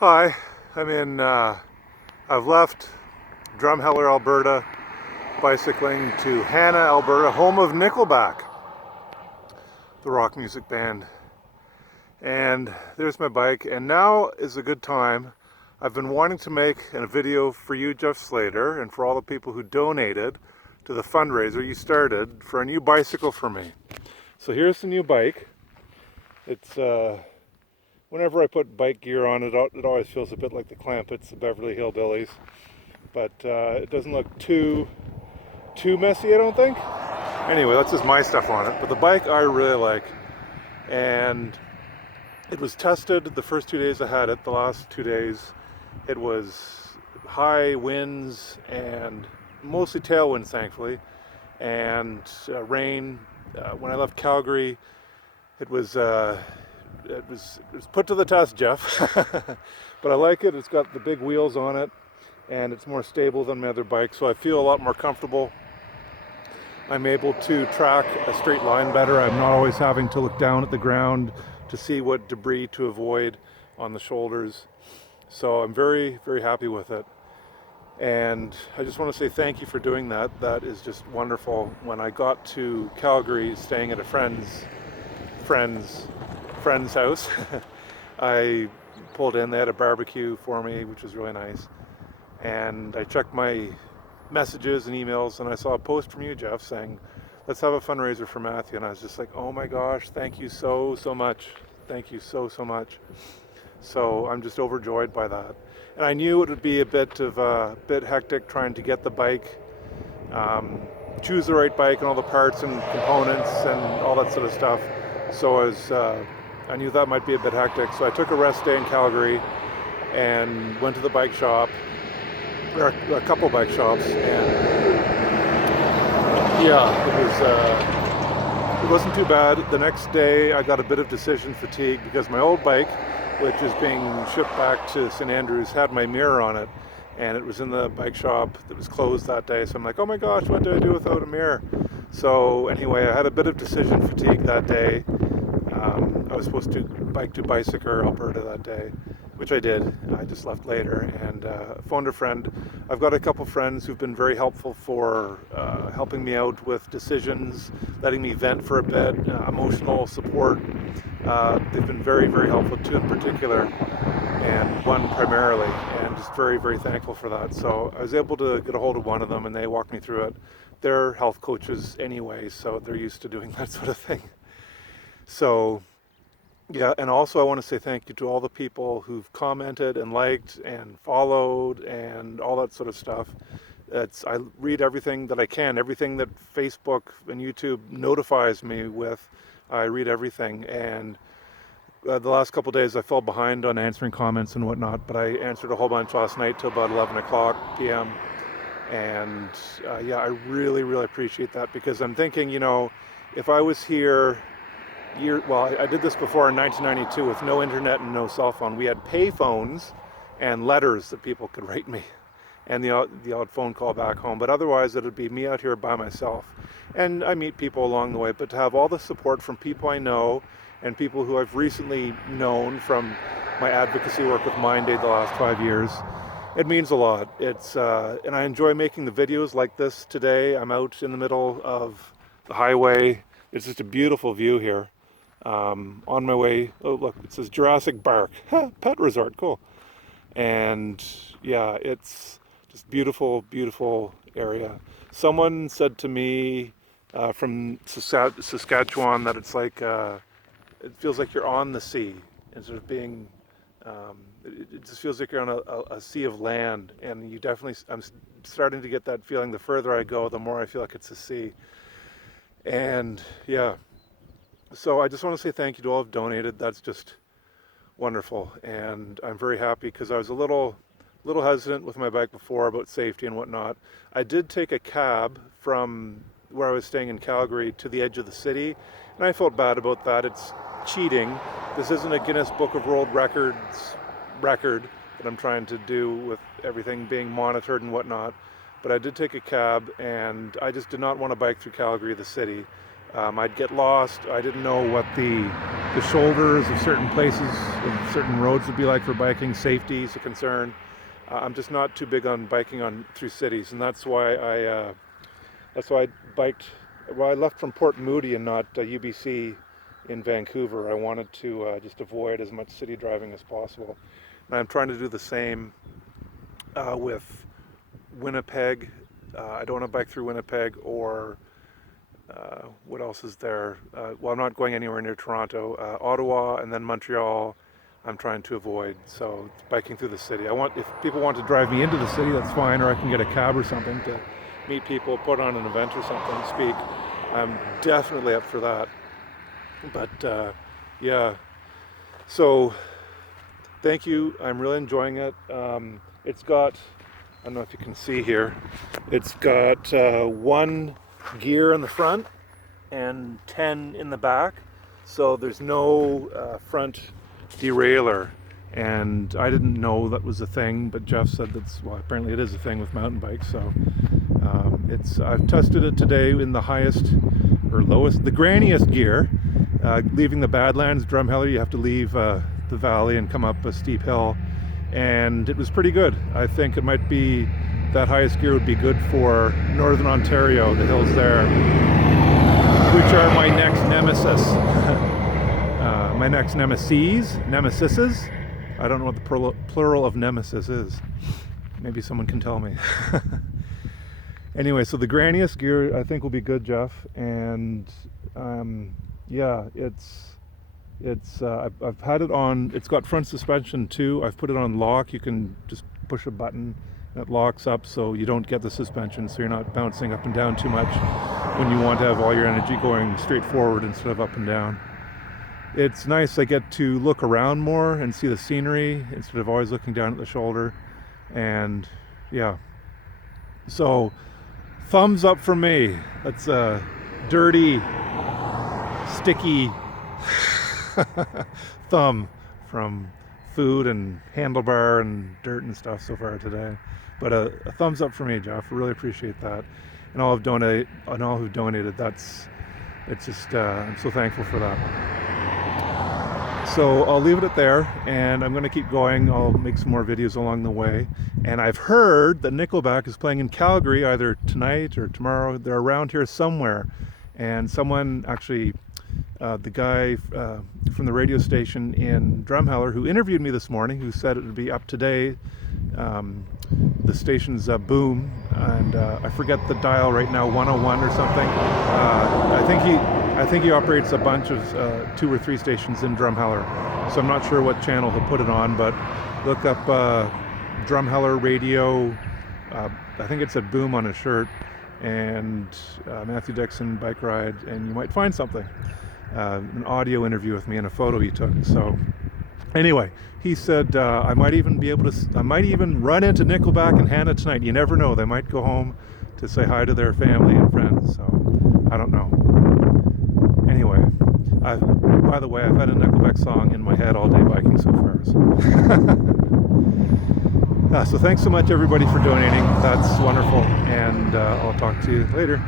Hi, I've left Drumheller, Alberta, bicycling to Hanna, Alberta, home of Nickelback, the rock music band. And there's my bike, and now is a good time. I've been wanting to make a video for you, Geoff Slater, and for all the people who donated to the fundraiser you started for a new bicycle for me. So here's the new bike. It's whenever I put bike gear on it, it always feels a bit like the Clampetts, the Beverly Hillbillies. But it doesn't look too messy, I don't think. Anyway, that's just my stuff on it. But the bike I really like, and it was tested the first 2 days I had it. The last 2 days, it was high winds and mostly tailwinds, thankfully, and rain. When I left Calgary, it was put to the test, Geoff. But I like it. It's got the big wheels on it, and it's more stable than my other bike, so I feel a lot more comfortable. I'm able to track a straight line better. I'm not always having to look down at the ground to see what debris to avoid on the shoulders. So I'm very, very happy with it. And I just want to say thank you for doing that. That is just wonderful. When I got to Calgary, staying at a friend's house, I pulled in. They had a barbecue for me, which was really nice. And I checked my messages and emails, and I saw a post from you, Geoff, saying, let's have a fundraiser for Matthew. And I was just like, oh my gosh, thank you so much. Thank you so much. So I'm just overjoyed by that. And I knew it would be a bit hectic trying to get the bike, choose the right bike and all the parts and components and all that sort of stuff. So I knew that might be a bit hectic. So I took a rest day in Calgary and went to the bike shop, or a couple bike shops, and yeah, it wasn't too bad. The next day I got a bit of decision fatigue because my old bike, which is being shipped back to St. Andrews, had my mirror on it, and it was in the bike shop that was closed that day. So I'm like, oh my gosh, what do I do without a mirror? So anyway, I had a bit of decision fatigue that day. I was supposed to bike to Bicycle, Alberta that day, which I did. I just left later and phoned a friend. I've got a couple friends who've been very helpful for helping me out with decisions, letting me vent for a bit, emotional support. They've been very, very helpful, two in particular, and one primarily, and just very, very thankful for that. So I was able to get a hold of one of them, and they walked me through it. They're health coaches anyway, so they're used to doing that sort of thing. So yeah, and also I want to say thank you to all the people who've commented and liked and followed and all that sort of stuff. I read everything that I can, everything that Facebook and YouTube notifies me with. I read everything, and the last couple of days I fell behind on answering comments and whatnot, but I answered a whole bunch last night till about 11 o'clock p.m. And yeah, I really, really appreciate that, because I'm thinking, if I was here I did this before in 1992 with no internet and no cell phone. We had pay phones and letters that people could write me, and the odd phone call back home. But otherwise, it would be me out here by myself. And I meet people along the way, but to have all the support from people I know and people who I've recently known from my advocacy work with Mind Aid the last 5 years, it means a lot. And I enjoy making the videos like this today. I'm out in the middle of the highway. It's just a beautiful view here. On my way, oh look, it says Jurassic Park, pet resort, cool. And yeah, it's just beautiful, beautiful area. Someone said to me from Saskatchewan that it's like, it feels like you're on the sea instead of being, it just feels like you're on a sea of land. And I'm starting to get that feeling. The further I go, the more I feel like it's a sea. And yeah. So I just want to say thank you to all who've donated. That's just wonderful, and I'm very happy because I was a little hesitant with my bike before about safety and whatnot. I did take a cab from where I was staying in Calgary to the edge of the city, and I felt bad about that. It's cheating. This isn't a Guinness Book of World Records record that I'm trying to do with everything being monitored and whatnot. But I did take a cab, and I just did not want to bike through Calgary, the city. I'd get lost. I didn't know what the shoulders of certain places, of certain roads would be like for biking. Safety is a concern. I'm just not too big on biking through cities, and that's why I biked. Well, I left from Port Moody and not UBC in Vancouver. I wanted to just avoid as much city driving as possible, and I'm trying to do the same with Winnipeg. I don't want to bike through Winnipeg or what else is there? Well, I'm not going anywhere near Toronto. Ottawa and then Montreal, I'm trying to avoid. So biking through the city. If people want to drive me into the city, that's fine, or I can get a cab or something to meet people, put on an event or something, speak. I'm definitely up for that. But yeah, so thank you. I'm really enjoying it. It's got, I don't know if you can see here, it's got one gear in the front and 10 in the back, so there's no front derailleur, and I didn't know that was a thing, but Geoff said apparently it is a thing with mountain bikes. So I've tested it today in the highest or lowest, the granniest gear, leaving the Badlands Drumheller. You have to leave the valley and come up a steep hill, and it was pretty good. I think it might be that highest gear would be good for Northern Ontario, the hills there, which are my next nemesis. My next nemesises. I don't know what the plural of nemesis is. Maybe someone can tell me. Anyway, so the granniest gear I think will be good, Geoff, and yeah, I've had it on. It's got front suspension too. I've put it on lock. You can just push a button and it locks up, so you don't get the suspension, so you're not bouncing up and down too much when you want to have all your energy going straight forward instead of up and down. It's nice. I get to look around more and see the scenery instead of always looking down at the shoulder. And yeah, so thumbs up from me. That's a dirty, sticky thumb from food and handlebar and dirt and stuff so far today. But a thumbs up for me, Geoff. I really appreciate that. And all who've donated, it's just, I'm so thankful for that. So I'll leave it at there, and I'm going to keep going. I'll make some more videos along the way. And I've heard that Nickelback is playing in Calgary either tonight or tomorrow. They're around here somewhere. And someone actually, the guy from the radio station in Drumheller who interviewed me this morning, who said it would be up today, the station's boom, and I forget the dial right now, 101 or something. I think he operates a bunch of 2 or 3 stations in Drumheller, so I'm not sure what channel he'll put it on, but look up Drumheller Radio. I think it said boom on his shirt, and Matthew Dixon bike ride, and you might find something. An audio interview with me and a photo he took. So anyway, he said I might even run into Nickelback and Hannah tonight. You never know, they might go home to say hi to their family and friends, so I don't know. Anyway, by the way, I've had a Nickelback song in my head all day biking so far. So thanks so much everybody for donating. That's wonderful, and I'll talk to you later.